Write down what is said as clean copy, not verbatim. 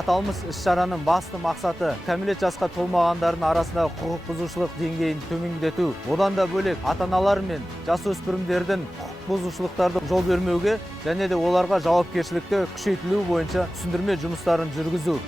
Аталмыш іс-шараның басты мақсаты кәмелет жасқа толмағандардың арасындағы құқық бұзушылық деңгейін төмендету. Одан да бөлек ата-аналар мен жасөспірімдердің құқық бұзушылықтарды жол бермеуге және де оларға жауапкершілікті күшейтілу бойынша түсіндірме жұмыстарын жүргізу.